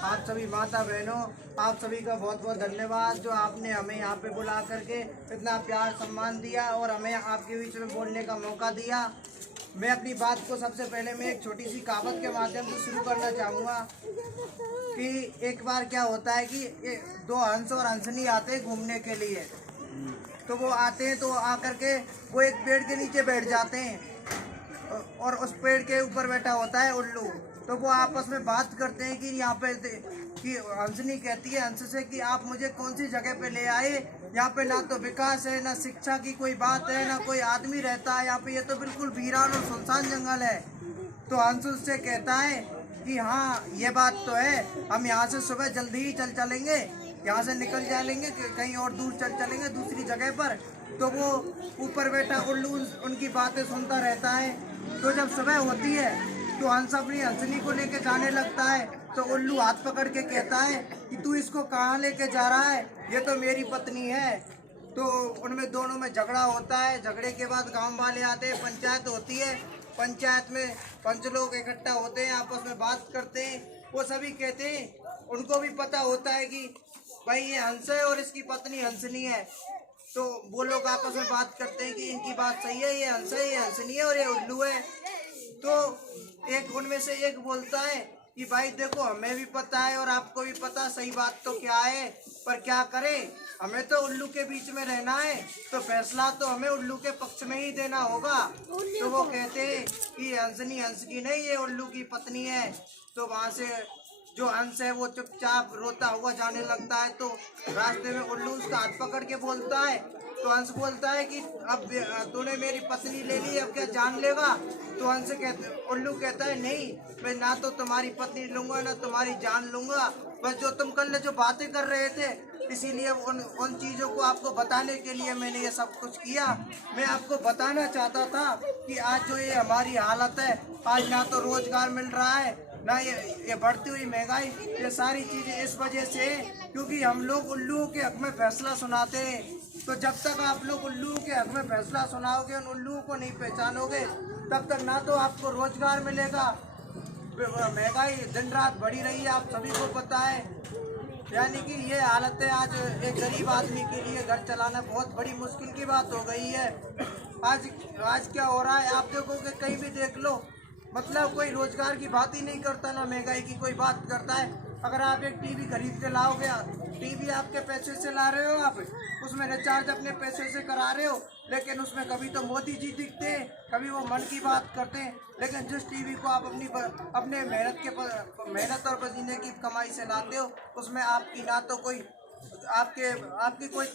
आप सभी माता बहनों, आप सभी का बहुत बहुत धन्यवाद जो आपने हमें यहाँ पे बुला करके इतना प्यार सम्मान दिया और हमें आपके बीच में बोलने का मौका दिया। मैं अपनी बात को सबसे पहले मैं एक छोटी सी कहावत के माध्यम से शुरू करना चाहूँगा कि एक बार क्या होता है कि दो हंस और हंसनी आते हैं घूमने के लिए। तो वो आते हैं तो आकर के वो एक पेड़ के नीचे बैठ जाते हैं और उस पेड़ के ऊपर बैठा होता है उल्लू। तो वो आपस में बात करते हैं कि यहाँ पे कि हंसनी कहती है हंस से कि आप मुझे कौन सी जगह पे ले आए, यहाँ पे ना तो विकास है, ना शिक्षा की कोई बात है, ना कोई आदमी रहता है यहाँ पे, ये तो बिल्कुल वीरान और सुनसान जंगल है। तो हंस उससे कहता है कि हाँ ये बात तो है, हम यहाँ से सुबह जल्दी ही चलेंगे, यहाँ से निकल जाएंगे, कहीं और दूर चलेंगे दूसरी जगह पर। तो वो ऊपर बैठा उल्लू उनकी बातें सुनता रहता है। तो जब सुबह होती है तो हंस अपनी हंसनी को लेके जाने लगता है। तो उल्लू हाथ पकड़ के कहता है कि तू इसको कहाँ लेके जा रहा है, ये तो मेरी पत्नी है। तो उनमें दोनों में झगड़ा होता है। झगड़े के बाद गांव वाले आते हैं, पंचायत होती है। पंचायत में पंच लोग इकट्ठा होते हैं, आपस में बात करते हैं। वो सभी कहते हैं, उनको भी पता होता है कि भाई ये हंस है और इसकी पत्नी हंसनी है। तो वो लोग आपस में बात करते हैं कि इनकी बात सही है, ये हंस है, ये हंसनी है और ये उल्लू है। तो एक उनमें से एक बोलता है कि भाई देखो हमें भी पता है और आपको भी पता, सही बात तो क्या है, पर क्या करें, हमें तो उल्लू के बीच में रहना है, तो फैसला तो हमें उल्लू के पक्ष में ही देना होगा। तो वो कहते हैं कि हंसनी हंस की नहीं, ये उल्लू की पत्नी है। तो वहाँ से जो हंस है वो चुपचाप रोता हुआ जाने लगता है। तो रास्ते में उल्लू उसका हाथ पकड़ के बोलता है। तो हंस बोलता है कि अब तूने मेरी पत्नी ले ली, अब क्या जान लेगा। तो हंस उल्लू कहता है नहीं, मैं ना तो तुम्हारी पत्नी लूंगा ना तुम्हारी जान लूंगा, बस जो तुम कल जो बातें कर रहे थे इसीलिए उन चीज़ों को आपको बताने के लिए मैंने ये सब कुछ किया। मैं आपको बताना चाहता था कि आज जो ये हमारी हालत है, आज ना तो रोजगार मिल रहा है, ना ये बढ़ती हुई महंगाई, ये सारी चीज़ें इस वजह से क्योंकि हम लोग उल्लुओं के हक में फैसला सुनाते हैं। तो जब तक आप लोग उल्लुओं के हक में फैसला सुनाओगे, उन उल्लुओं को नहीं पहचानोगे, तब तक ना तो आपको रोजगार मिलेगा, महंगाई दिन रात बढ़ी रही है, आप सभी को पता है। यानी कि ये हालत है, आज एक गरीब आदमी के लिए घर चलाना बहुत बड़ी मुश्किल की बात हो गई है। आज क्या हो रहा है, आप देखोगे कहीं भी देख लो, मतलब कोई रोजगार की बात ही नहीं करता, ना महंगाई की कोई बात करता है। अगर आप एक टीवी खरीद के लाओगे, टीवी आपके पैसे से ला रहे हो, आप उसमें रिचार्ज अपने पैसे से करा रहे हो, लेकिन उसमें कभी तो मोदी जी दिखते हैं, कभी वो मन की बात करते हैं। लेकिन जिस टीवी को आप अपने मेहनत और पसीने की कमाई से लाते हो, उसमें आपकी ना तो कोई आपकी कोई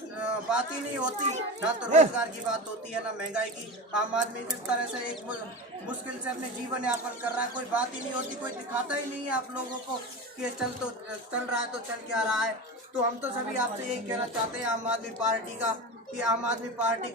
बात ही नहीं होती, ना तो रोजगार की बात होती है, ना महंगाई की। आम आदमी जिस तरह से एक मुश्किल से अपने जीवन यापन कर रहा है, कोई बात ही नहीं होती, कोई दिखाता ही नहीं है आप लोगों को कि ये चल रहा है तो चल क्या रहा है। तो हम तो सभी आपसे यही कहना चाहते हैं आम आदमी पार्टी का, कि आम आदमी पार्टी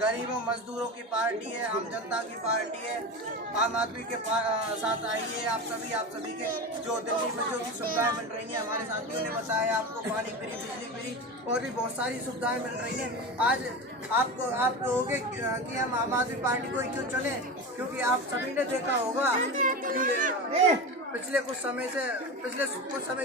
गरीबों मजदूरों की पार्टी है, आम जनता की पार्टी है। आम आदमी के साथ आइए, आप सभी के जो दिल्ली में जो भी सुविधाएं मिल रही हैं, हमारे साथियों ने बताया आपको, पानी फ्री, बिजली फ्री और भी बहुत सारी सुविधाएं मिल रही हैं। आज आप कहोगे कि हम आम आदमी पार्टी को ही क्यों चले, क्योंकि आप सभी ने देखा होगा कि पिछले कुछ समय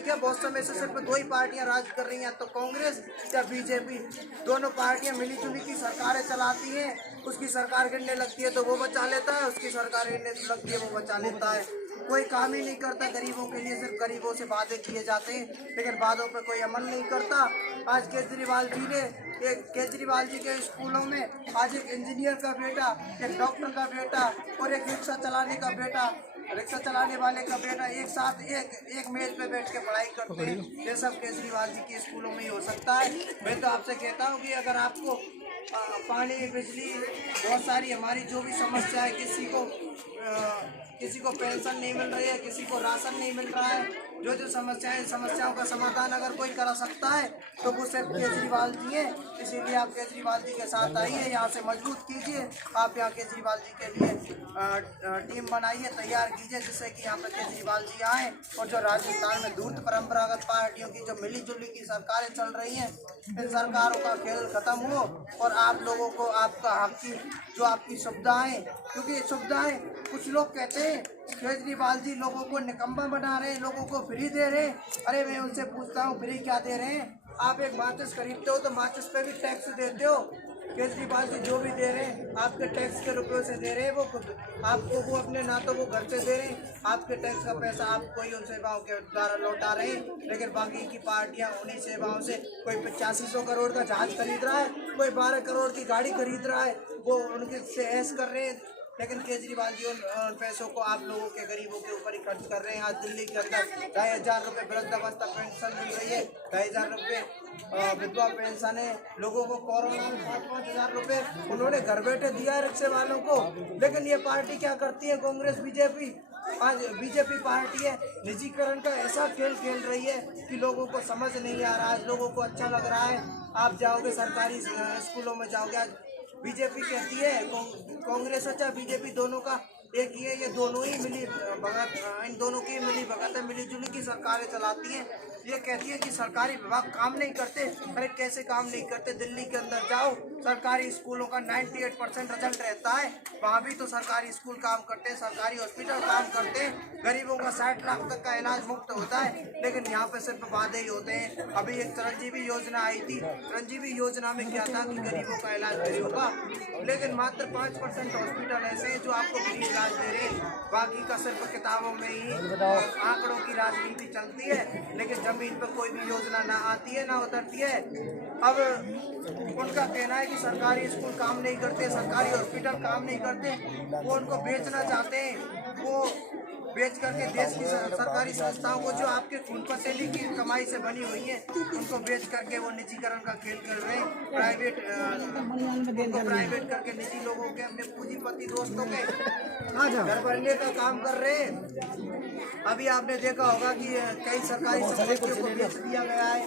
क्या बहुत समय से सिर्फ दो ही पार्टियां राज कर रही हैं, तो कांग्रेस या बीजेपी। दोनों पार्टियां मिलीजुली की सरकारें चलाती हैं, उसकी सरकार गिरने लगती है तो वो बचा लेता है, उसकी सरकार गिरने लगती है वो बचा लेता है। कोई काम ही नहीं करता गरीबों के लिए, सिर्फ गरीबों से वादे किए जाते हैं, लेकिन वादों पर कोई अमल नहीं करता। आज केजरीवाल जी के स्कूलों में आज एक इंजीनियर का बेटा, एक डॉक्टर का बेटा और एक रिक्शा चलाने वाले का बेटा एक साथ एक मेज पे बैठ के पढ़ाई करते हैं। ये सब केजरीवाल जी के स्कूलों में ही हो सकता है। मैं तो आपसे कहता हूँ कि अगर आपको पानी, बिजली, बहुत सारी हमारी जो भी समस्या है, किसी को पेंशन नहीं मिल रही है, किसी को राशन नहीं मिल रहा है, जो समस्याओं का समाधान अगर कोई करा सकता है तो वो सिर्फ केजरीवाल जी हैं। इसीलिए आप केजरीवाल जी के साथ आइए, यहाँ से मजबूत कीजिए। आप यहाँ केजरीवाल जी के लिए टीम बनाइए, तैयार कीजिए, जिससे कि यहाँ पर केजरीवाल जी आएँ और जो राजस्थान में धूर्त परंपरागत पार्टियों की जो मिलीजुली की सरकारें चल रही हैं, इन सरकारों का खेल खत्म हो और आप लोगों को आपका हक की जो आपकी सुविधाएं, क्योंकि सुविधाएं कुछ लोग कहते हैं केजरीवाल जी लोगों को निकम्मा बना रहे हैं, लोगों को फ्री दे रहे हैं। अरे मैं उनसे पूछता हूँ फ्री क्या दे रहे हैं? आप एक माचिस खरीदते हो तो माचिस पे भी टैक्स देते हो। केजरीवाल जी जो भी दे रहे हैं आपके टैक्स के रुपयों से दे रहे हैं, वो खुद आपको, वो अपने ना तो वो घर से दे रहे हैं, आपके टैक्स का पैसा आपको ही उन सेवाओं के द्वारा लौटा रहे हैं। लेकिन बाकी की पार्टियां उन्हीं सेवाओं से, कोई 8500 करोड़ का जहाज खरीद रहा है, कोई 12 करोड़ की गाड़ी खरीद रहा है, वो उनके से ऐश कर रहे हैं। लेकिन केजरीवाल जी उन पैसों को आप लोगों के गरीबों के ऊपर ही खर्च कर रहे हैं। आज दिल्ली के अंदर 2500 रुपये वृद्धावस्था पेंशन मिल रही है, 2500 रुपये विधवा पेंशन है। लोगों को कोरोना में 5-5 हज़ार रुपये उन्होंने घर बैठे दिया है रिक्शे वालों को। लेकिन ये पार्टी क्या करती है, कांग्रेस बीजेपी, आज बीजेपी पार्टी है, निजीकरण का ऐसा खेल खेल रही है कि लोगों को समझ नहीं आ रहा है। लोगों को अच्छा लग रहा है, आप जाओगे सरकारी स्कूलों में जाओगे, आज बीजेपी कहती है, कांग्रेस अच्छा बीजेपी दोनों का एक ही है, ये दोनों ही मिली भगत, इन दोनों की मिली भगत है, मिलीजुली की सरकारें चलाती हैं। ये कहती है कि सरकारी विभाग काम नहीं करते। अरे कैसे काम नहीं करते? दिल्ली के अंदर जाओ, सरकारी स्कूलों का 98% रिजल्ट रहता है, वहाँ भी तो सरकारी स्कूल काम करते हैं, सरकारी हॉस्पिटल काम करते हैं, गरीबों का 60 लाख तक का इलाज मुफ्त होता है। लेकिन यहाँ पे सिर्फ वादे ही होते हैं। अभी एक चिरंजीवी योजना आई थी, चिरंजीवी योजना में क्या था कि गरीबों का इलाज फ्री होगा, लेकिन मात्र 5% हॉस्पिटल ऐसे हैं जो आपको फ्री इलाज दे रहे हैं। बाकी का सिर्फ किताबों में ही आंकड़ों की राजनीति चलती है, लेकिन जमीन पर कोई भी योजना ना आती है ना उतरती है। अब उनका कहना है कि सरकारी स्कूल काम नहीं करते, सरकारी हॉस्पिटल काम नहीं करते, वो उनको बेचना चाहते हैं। वो बेच करके देश की सरकारी संस्थाओं को, जो आपके खून पसीने की कमाई से बनी हुई है, उनको बेच करके वो निजीकरण का खेल खेल रहे हैं। प्राइवेट करके निजी लोगों के, अपने पूंजीपति दोस्तों के घर भरने का काम कर रहे हैं। अभी आपने देखा होगा कि कई सरकारी संपत्तियों को बेच दिया गया है,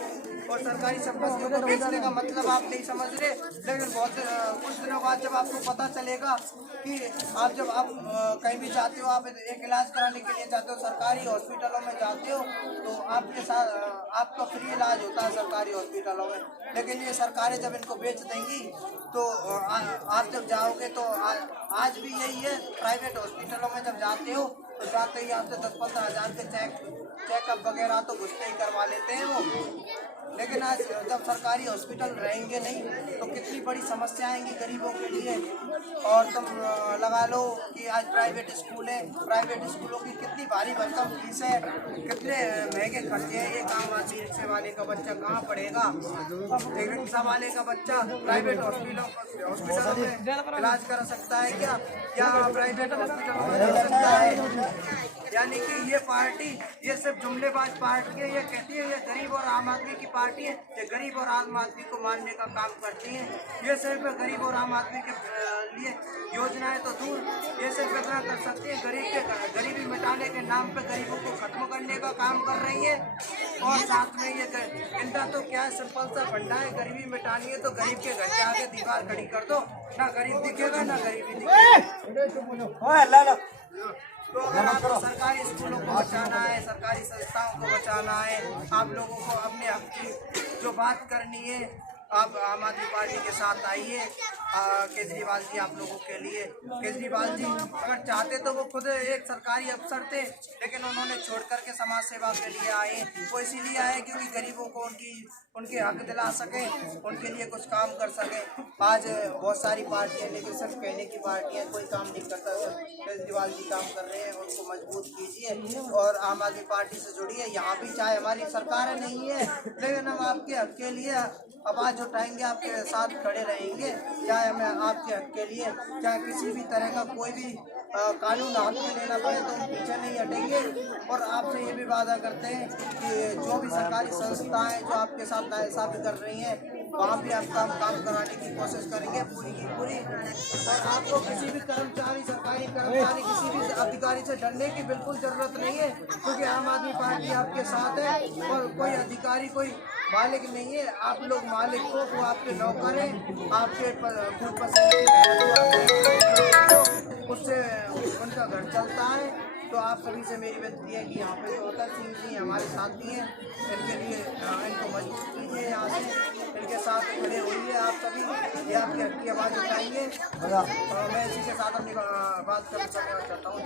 और सरकारी संपत्तियों को बेचने का मतलब आप नहीं समझ रहे। लेकिन बहुत कुछ दिनों बाद जब आपको पता चलेगा कि जब आप कहीं भी जाते हो, आप एक इलाज कराने के लिए जाते हो, सरकारी हॉस्पिटलों में जाते हो, तो आपके साथ आपका फ्री इलाज होता है सरकारी हॉस्पिटलों में। लेकिन ये सरकारें जब इनको बेच देंगी तो आप जब जाओगे तो आज भी यही है, प्राइवेट हॉस्पिटलों में जब जाते हो तो जाते ही आपसे 10-15 हज़ार के चेकअप वगैरह तो घुसते ही करवा लेते हैं वो। लेकिन आज जब सरकारी हॉस्पिटल रहेंगे नहीं तो कितनी बड़ी समस्या आएंगी गरीबों के लिए। और तुम लगा लो कि आज प्राइवेट स्कूल है, प्राइवेट स्कूलों की कितनी भारी भरकम फीस है, कितने महंगे खर्चे हैं। ये काम आदमी रिक्शे वाले का बच्चा कहाँ पढ़ेगा? एक रिक्शा वाले का बच्चा प्राइवेट हॉस्पिटलों में इलाज करा सकता है क्या? प्राइवेट हॉस्पिटलों में कर सकता है? यानी कि ये पार्टी, ये सिर्फ जुमलेबाज पार्टी है। ये कहती है ये गरीब और आम आदमी की पार्टी है, ये गरीब और आम आदमी को मारने का काम करती है। ये सिर्फ गरीब और आम आदमी के लिए योजनाएं तो दूर, ये सिर्फ इतना कर सकती है, गरीबी मिटाने के नाम पे गरीबों को खत्म करने का काम कर रही है। और साथ में ये इनका तो क्या है, सिंपल सा फंडा है, गरीबी मिटानी है तो गरीब के घर के आगे दीवार खड़ी कर दो, ना गरीब दिखेगा ना गरीबी दिखेगी। तो अगर आपको सरकारी स्कूलों को बचाना है, सरकारी संस्थाओं को बचाना है, आप लोगों को अपने हक की जो बात करनी है, आप आम आदमी पार्टी के साथ आइए। केजरीवाल जी आप लोगों के लिए, केजरीवाल जी अगर चाहते तो वो खुद एक सरकारी अफसर थे, लेकिन उन्होंने छोड़ करके समाज सेवा के लिए आए। वो इसीलिए आए क्योंकि गरीबों को उनके हक दिला सके, उनके लिए कुछ काम कर सके। आज बहुत सारी पार्टियां, लेकिन सिर्फ कहने की पार्टियां, कोई काम नहीं करता। सिर्फ केजरीवाल जी काम कर रहे हैं, उनको मजबूत कीजिए और आम आदमी पार्टी से जुड़िए। यहाँ भी चाहे हमारी सरकार नहीं है, लेकिन हम आपके हक के लिए आवाज़ उठाएंगे, आपके साथ खड़े रहेंगे। चाहे हमें आपके हक के लिए, चाहे किसी भी तरह का कोई भी कानून हाथ में लेना पड़े तो हम पीछे नहीं हटेंगे। और आपसे ये भी वादा करते हैं कि जो भी सरकारी संस्थाएं जो आपके साथ नाइंसाफ़ी कर रही हैं, वहाँ भी आप काम कराने की कोशिश करेंगे पूरी की पूरी। और आपको किसी भी कर्मचारी, सरकारी कर्मचारी, किसी भी अधिकारी से डरने की बिल्कुल ज़रूरत नहीं है, क्योंकि आम आदमी पार्टी आपके साथ है। और कोई अधिकारी, कोई मालिक नहीं है, आप लोग मालिक को, वो आपके नौकर हैं, आपके खून पसीने उससे उनका घर चलता है। तो आप सभी से मेरी विनती है कि यहाँ पे जो अतर सिंह जी हमारे साथी हैं, इनके लिए इनको मजबूत कीजिए, यहाँ से इनके साथ खड़े होइए आप सभी, ये आपकी हक की आवाज़ उठाएंगे। तो मैं इसी के साथ अपनी बात करना चाहता हूँ।